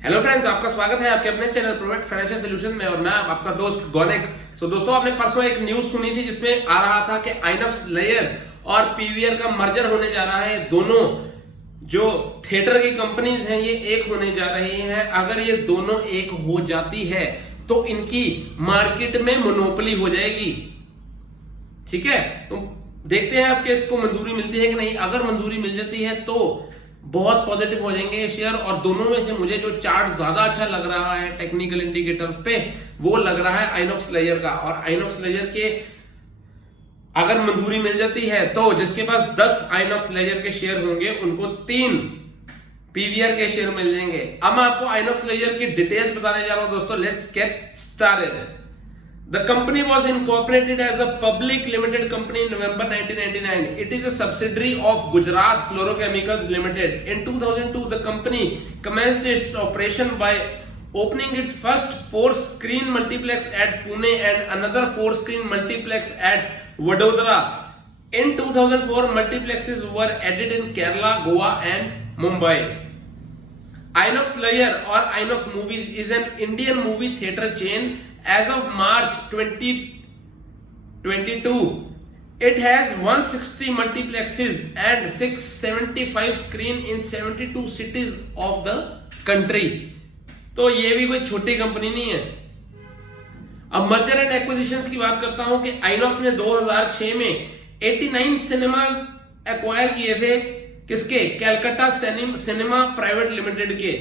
Hello friends, आपका स्वागत है आपके अपने चैनल प्रोवेक्ट फाइनेंशियल सॉल्यूशन में और मैं आपका दोस्त गौनिक। दोस्तों, आपने परसों एक न्यूज सुनी थी जिसमें आ रहा था कि आइनॉक्स लेयर और पीवीआर का मर्जर होने जा रहा है। दोनों जो थिएटर की कंपनीज हैं ये एक होने जा रही हैं। अगर ये दोनों एक हो जाती है तो इनकी मार्केट में मोनोपोली हो जाएगी। ठीक है, तो देखते हैं आपके इसको मंजूरी मिलती है कि नहीं। अगर मंजूरी मिल जाती है तो बहुत पॉजिटिव हो जाएंगे ये शेयर। और दोनों में से मुझे जो चार्ट ज्यादा अच्छा लग रहा है टेक्निकल इंडिकेटर्स पे, वो लग रहा है आइनॉक्स लेयर का। और आइनॉक्स लेयर के अगर मंजूरी मिल जाती है तो जिसके पास 10 आइनॉक्स लेयर के शेयर होंगे उनको 3 पीवीआर के शेयर मिल जाएंगे। अब मैं आपको आइनॉक्स लेयर की डिटेल्स बताने जा रहा हूं दोस्तों। Let's get started. The company was incorporated as a public limited company in November 1999. It is a subsidiary of Gujarat Fluorochemicals Limited. In 2002, the company commenced its operation by opening its first 4-screen multiplex at Pune and another 4-screen multiplex at Vadodara. In 2004, multiplexes were added in Kerala, Goa and Mumbai. Inox Layer or Inox Movies is an Indian movie theatre chain. As of March 2022, it has 160 multiplexes and 675 screen in 72 cities of the country. तो ये भी कोई छोटी company नहीं है। अब merger and acquisitions की बात करता हूं कि आइनॉक्स ने 2006 में 89 सिनेमाज एक्वायर किए थे। किसके? कैलकाटा सिनेमा प्राइवेट लिमिटेड के।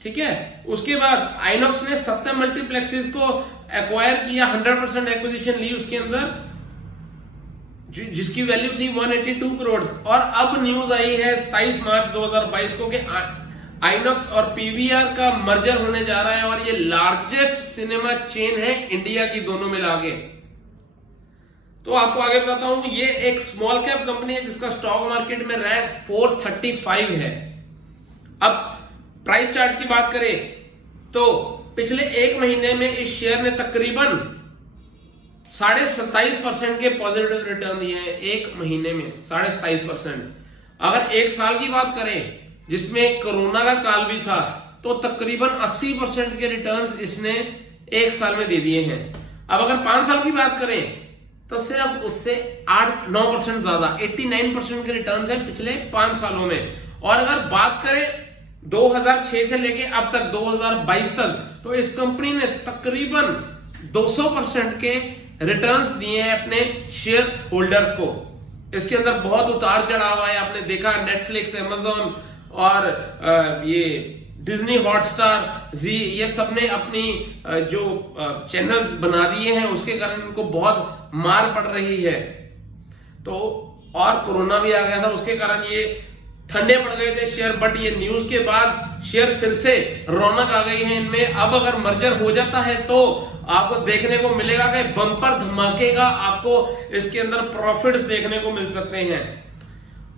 ठीक है, उसके बाद आइनॉक्स ने 70 मल्टीप्लेक्सेस को एक्वायर किया, 100% एक्विजिशन ली उसके अंदर, जिसकी वैल्यू थी 182 करोड़। और अब न्यूज आई है 27 मार्च 2022 को कि आइनॉक्स और पीवीआर का मर्जर होने जा रहा है और ये लार्जेस्ट सिनेमा चेन है इंडिया की दोनों मिला के। तो आपको आगे बताता हूं, ये एक स्मॉल कैप कंपनी है जिसका स्टॉक मार्केट में रैंक 435 है। अब प्राइस चार्ट की बात करें तो पिछले एक महीने में इस शेयर ने तकरीबन 27.5% के पॉजिटिव रिटर्न दिए हैं। एक महीने में 27.5%। अगर एक साल की बात करें जिसमें कोरोना का काल भी था तो तकरीबन 80% के रिटर्न्स इसने एक साल में दे दिए हैं। अब अगर 5 साल की बात करें तो सिर्फ उससे 8-9% ज्यादा, 89% के रिटर्न्स हैं पिछले 5 सालों में। और अगर बात करें 2006 से लेके अब तक 2022 तक, तो इस कंपनी ने तकरीबन 200% के रिटर्न्स दिए हैं अपने शेयर होल्डर्स को। इसके अंदर बहुत उतार चढ़ाव है, आपने देखा नेटफ्लिक्स, अमेजॉन और ये डिज्नी हॉटस्टार, जी, ये सबने अपनी जो चैनल्स बना दिए हैं उसके कारण इनको बहुत मार पड़ रही है। तो और कोरोना भी आ गया था, उसके कारण ये ठंडे पड़ गए थे शेयर। बट ये न्यूज के बाद शेयर फिर से रौनक आ गई है इनमें। अब अगर मर्जर हो जाता है तो आपको देखने को मिलेगा कि बम्पर धमाके का आपको इसके अंदर प्रॉफिट्स देखने को मिल सकते हैं।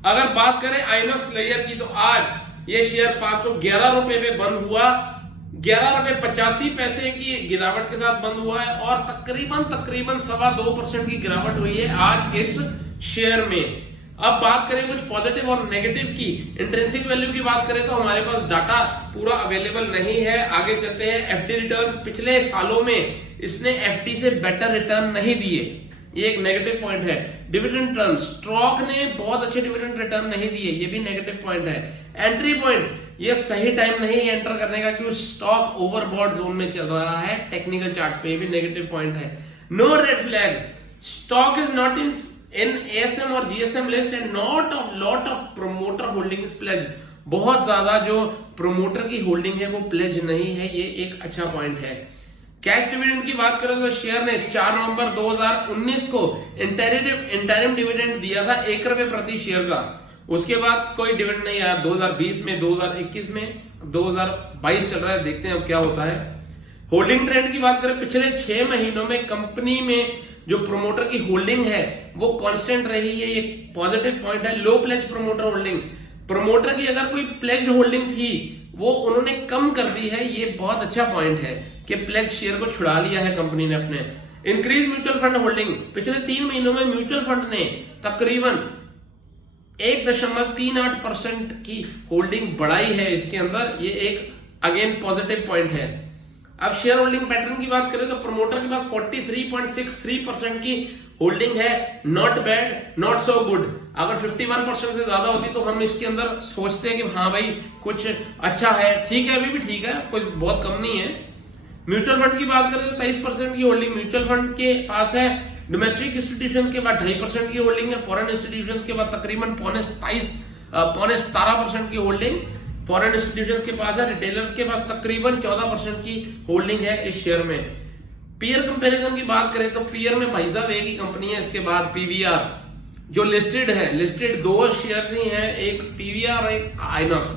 अगर बात करें आइनॉक्स लेयर की तो आज ये शेयर 511 रुपए पे बंद हुआ, 11 रुपए 85 पैसे की गिरावट के साथ बंद हुआ है और तकरीबन 2.25% की गिरावट हुई है आज इस शेयर में। अब बात करें कुछ पॉजिटिव और नेगेटिव की। इंट्रिंसिक वैल्यू की बात करें तो हमारे पास डाटा पूरा अवेलेबल नहीं है। आगे चलते हैं। एफडी रिटर्न्स पिछले सालों में इसने एफडी से बेटर रिटर्न नहीं दिए, ये एक नेगेटिव पॉइंट है। डिविडेंड रिटर्न, स्टॉक ने बहुत अच्छे डिविडेंड रिटर्न नहीं दिए, ये भी नेगेटिव पॉइंट है। एंट्री पॉइंट, ये सही टाइम नहीं है एंटर करने का क्योंकि स्टॉक ओवरबॉट जोन में चल रहा है टेक्निकल चार्ट पे, ये भी नेगेटिव पॉइंट है। No red flag, stock is not in ASM और GSM list and lot of promoter holdings pledge. बहुत ज्यादा जो प्रोमोटर की होल्डिंग है वो प्लेज नहीं है, ये एक अच्छा पॉइंट है। कैश डिविडेंड की बात करें तो शेयर ने 4 नवंबर 2019 को इंटरिम डिविडेंड दिया था 1 रुपए प्रति शेयर का। उसके बाद कोई डिविडेंड नहीं आया 2020 में, 2021 में, 2022 चल रहा है, देखते हैं अब क्या होता है। होल्डिंग ट्रेंड की बात करें पिछले 6 महीनों में कंपनी में जो प्रोमोटर की होल्डिंग है वो कांस्टेंट रही है, ये पॉजिटिव पॉइंट है। लो प्लेज प्रोमोटर होल्डिंग, प्रमोटर की अगर कोई प्लेज होल्डिंग थी वो उन्होंने कम कर दी है, ये बहुत अच्छा पॉइंट है कि प्लेज शेयर को छुड़ा लिया है कंपनी ने अपने। इंक्रीज म्यूचुअल फंड होल्डिंग, पिछले 3 महीनों में म्यूचुअल फंड ने तकरीबन 1.38% की होल्डिंग बढ़ाई है इसके अंदर, ये एक अगेन पॉजिटिव पॉइंट है। अब शेयर होल्डिंग पैटर्न की बात करें तो प्रमोटर के पास 43.63% की होल्डिंग है। Not bad, not so good. अगर 51% से ज्यादा होती तो हम इसके अंदर सोचते हैं कि हाँ भाई कुछ अच्छा है, ठीक है, अभी भी ठीक है, कुछ बहुत कम नहीं है। म्यूचुअल फंड की बात करें तो 23% की होल्डिंग म्यूचुअल फंड के पास है। डोमेस्टिक इंस्टीट्यूशन के बाद 2.5% की होल्डिंग है। फॉरेन इंस्टीट्यूशन के बाद तकरीबन 17% की होल्डिंग फॉरेन इंस्टीट्यूशंस के पास है। रिटेलर्स के पास तकरीबन 14% की होल्डिंग है इस शेयर में। पीयर कंपैरिजन की बात करें तो पीयर में भाई साहब एक ही कंपनी है, इसके बाद पीवीआर जो लिस्टेड है, लिस्टेड 2 शेयर्स ही हैं, एक पीवीआर और एक आइनॉक्स।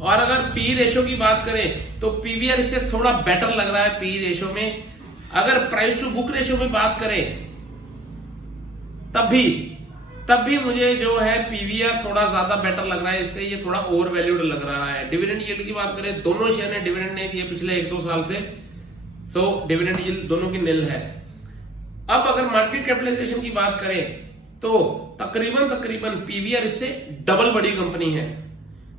और अगर पी रेशो की बात करें तो पीवीआर इससे थोड़ा बेटर लग रहा है पी रेशो में। अगर प्राइस टू बुक रेशो में बात करें तब भी मुझे जो है पीवीआर थोड़ा ज्यादा बेटर लग रहा है, इससे ये थोड़ा ओवर वैल्यूड लग रहा है। डिविडेंड यील्ड की बात करें, दोनों शेयर ने डिविडेंड नहीं दिए पिछले 1-2 साल से, सो डिविडेंड यील्ड दोनों की निल है। अब अगर मार्केट कैपिटलाइजेशन की बात करें तो तकरीबन पीवीआर इससे डबल बड़ी कंपनी है,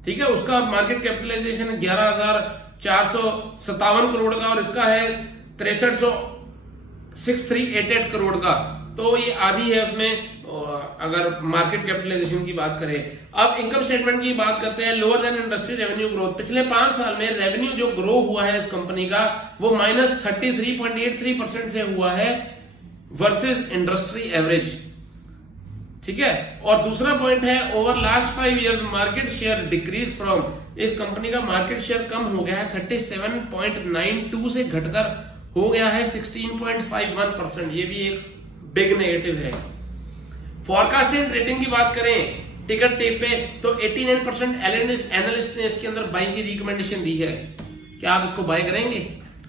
ठीक है। उसका मार्केट कैपिटलाइजेशन 11,457 करोड़ का और इसका है 63,6388 करोड़ का, तो ये आधी है उसमें अगर मार्केट कैपिटलाइजेशन की बात करें। अब इनकम स्टेटमेंट की बात करते हैं। Lower than industry revenue growth, पिछले 5 साल में रेवेन्यू जो ग्रो हुआ है इस कंपनी का वो -33.83% से हुआ है वर्सेस इंडस्ट्री एवरेज, ठीक है। और दूसरा पॉइंट है over last 5 years market share decrease from, इस कंपनी का मार्केट शेयर कम हो गया है 37.92 से घटकर हो गया है 16.51%, ये भी एक बिग नेगेटिव है। फॉरकास्टेड रेटिंग की बात करें टिकट टेप पे तो 89% एनालिस्ट ने इसके अंदर बाइंग की रिकमेंडेशन दी है। क्या आप इसको बाय करेंगे?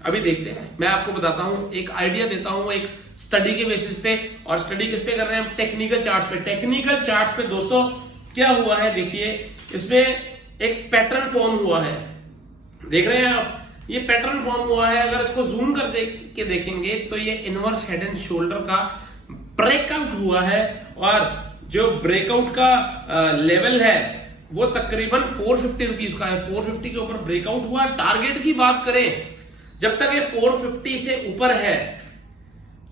अभी देखते हैं, मैं आपको बताता हूं, एक आइडिया देता हूं एक स्टडी के बेसिस पे। और स्टडी किस पे कर रहे हैं हम? टेक्निकल चार्ट्स पे। टेक्निकल चार्ट्स पे दोस्तों क्या हुआ है देखिए, इसमें एक पैटर्न फॉर्म हुआ है, देख रहे हैं आप, ये पैटर्न फॉर्म हुआ है। अगर इसको जूम कर के देखेंगे तो ये इनवर्स हेड एंड शोल्डर का ब्रेकआउट हुआ है और जो ब्रेकआउट का लेवल है वो तकरीबन 450 रुपीज का है। 450 के ऊपर ब्रेकआउट हुआ। टारगेट की बात करें, जब तक ये 450 से ऊपर है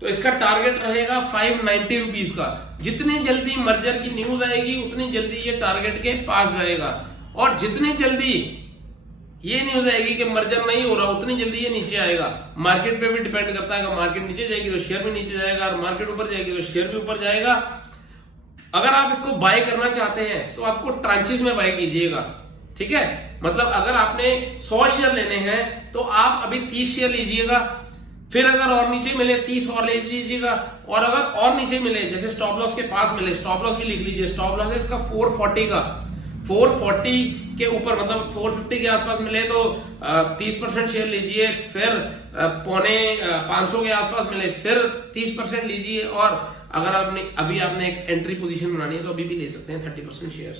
तो इसका टारगेट रहेगा 590 रुपीज का। जितनी जल्दी मर्जर की न्यूज आएगी उतनी जल्दी ये टारगेट के पास जाएगा, और जितनी जल्दी ये न्यूज आएगी कि मर्जर नहीं हो रहा उतनी जल्दी ये नीचे आएगा। मार्केट पे भी डिपेंड करता है, अगर मार्केट नीचे जाएगी तो शेयर भी नीचे जाएगा, और मार्केट ऊपर जाएगी तो शेयर भी ऊपर जाएगा। अगर आप इसको बाय करना चाहते हैं तो आपको ट्रांचेस में बाय कीजिएगा, ठीक है। मतलब अगर आपने 100 शेयर लेने हैं तो आप अभी 30 शेयर लीजिएगा, फिर अगर और नीचे मिले 30 और ले लीजिएगा, और अगर और नीचे मिले जैसे स्टॉप लॉस के पास मिले, स्टॉप लॉस भी लिख लीजिए। स्टॉप लॉस है इसका 440 का, 440 के ऊपर मतलब 450 के आसपास मिले तो 30% शेयर लीजिए, फिर 500 के आसपास मिले फिर 30% लीजिए, और अगर आपने एक एंट्री पोजीशन बनानी है तो अभी भी ले सकते हैं 30% शेयर्स।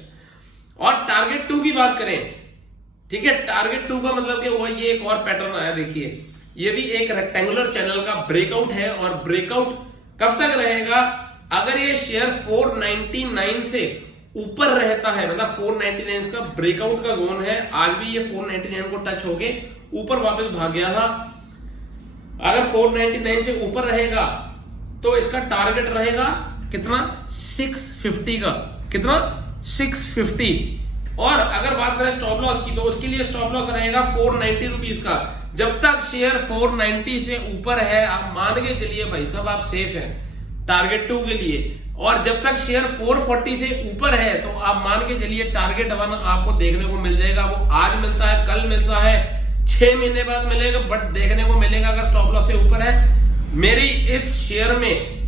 और टारगेट 2 की बात करें, ठीक है, टारगेट 2 का मतलब कि वो ये एक और पैटर्न आया, देखिए ये भी एक रेक्टेंगुलर चैनल का ब्रेकआउट है। और ब्रेकआउट कब तक रहेगा? अगर ये शेयर 499 से ऊपर रहता है, मतलब 499 का ब्रेकआउट का जोन है, आज भी ये 499 को टच होके ऊपर वापस भाग गया था। अगर 499 से ऊपर रहेगा तो इसका टारगेट रहेगा कितना? 650 का। कितना? 650। और अगर बात करें स्टॉप लॉस की तो उसके लिए स्टॉप लॉस रहेगा 490 रुपीज का। जब तक शेयर 490 से ऊपर है आप मान के चलिए भाई साहब आप सेफ हैं टारगेट 2 के लिए, और जब तक शेयर 440 से ऊपर है तो आप मान के चलिए टारगेट 1 आपको देखने को मिल जाएगा। वो आज मिलता है, कल मिलता है, 6 महीने बाद मिलेगा, बट देखने को मिलेगा अगर स्टॉप लॉस से ऊपर है। मेरी इस शेयर में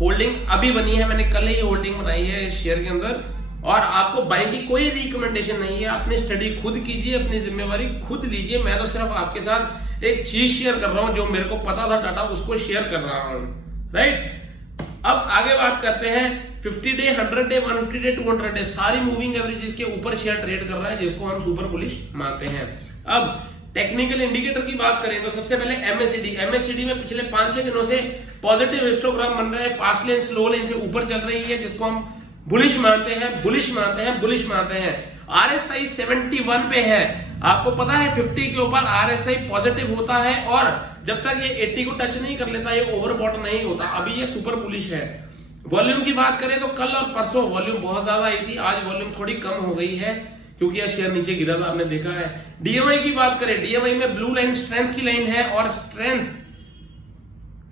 होल्डिंग अभी बनी है, मैंने कल ही होल्डिंग बनाई है इस शेयर के अंदर, और आपको बाय की कोई रिकमेंडेशन नहीं है। अपनी स्टडी खुद कीजिए, अपनी जिम्मेवारी खुद लीजिए। मैं तो सिर्फ आपके साथ एक चीज शेयर कर रहा हूं, जो मेरे को पता था डाटा उसको शेयर कर रहा हूं, राइट। अब आगे बात करते हैं 50 डे, 100 डे, 150 डे, 200 डे, सारी मूविंग एवरेजेस के ऊपर शेयर ट्रेड कर रहा है, जिसको हम सुपर बुलिश मानते हैं। अब टेक्निकल इंडिकेटर की बात करें तो सबसे पहले एमएससीडी में पिछले 5-6 दिनों से पॉजिटिव हिस्टोग्राम बन रहा है, फास्ट लेन स्लो लेन से ऊपर चल रही है, जिसको हम बुलिश मानते हैं। आरएसआई 71 पे है। आपको पता है 50 के ऊपर RSI पॉजिटिव होता है और जब तक ये 80 को टच नहीं कर लेता ये ओवरबॉट नहीं होता। अभी ये सुपर बुलिश है। वॉल्यूम की बात करें तो कल और परसों वॉल्यूम बहुत ज्यादा आई थी, आज वॉल्यूम थोड़ी कम हो गई है क्योंकि यह शेयर नीचे गिरा था, आपने देखा है। DMI की बात करें, DMI में ब्लू लाइन स्ट्रेंथ की लाइन है और स्ट्रेंथ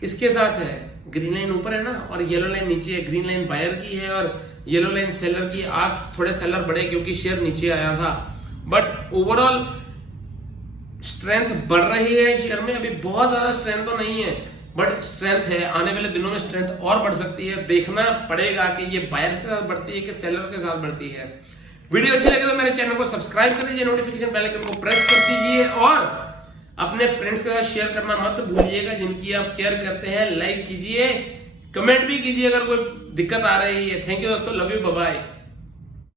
किसके साथ है? ग्रीन लाइन ऊपर है ना और येलो लाइन नीचे है। ग्रीन लाइन बायर की है और येलो लाइन सेलर की। आज थोड़े सेलर बढ़े क्योंकि शेयर नीचे आया था, बट ओवरऑल स्ट्रेंथ बढ़ रही है शेयर में। अभी बहुत ज्यादा स्ट्रेंथ तो नहीं है बट स्ट्रेंथ है। आने वाले दिनों में स्ट्रेंथ और बढ़ सकती है। देखना पड़ेगा कि ये बायर के साथ बढ़ती है कि सेलर के साथ बढ़ती है। वीडियो अच्छी लगे तो मेरे चैनल को सब्सक्राइब कर लीजिए, नोटिफिकेशन बेल आइकन को प्रेस कर दीजिए और अपने फ्रेंड्स के साथ शेयर करना मत भूलिएगा जिनकी आप केयर करते हैं। लाइक कीजिए, कमेंट भी कीजिए अगर कोई दिक्कत आ रही है। थैंक यू दोस्तों, लव यू, बाय बाय।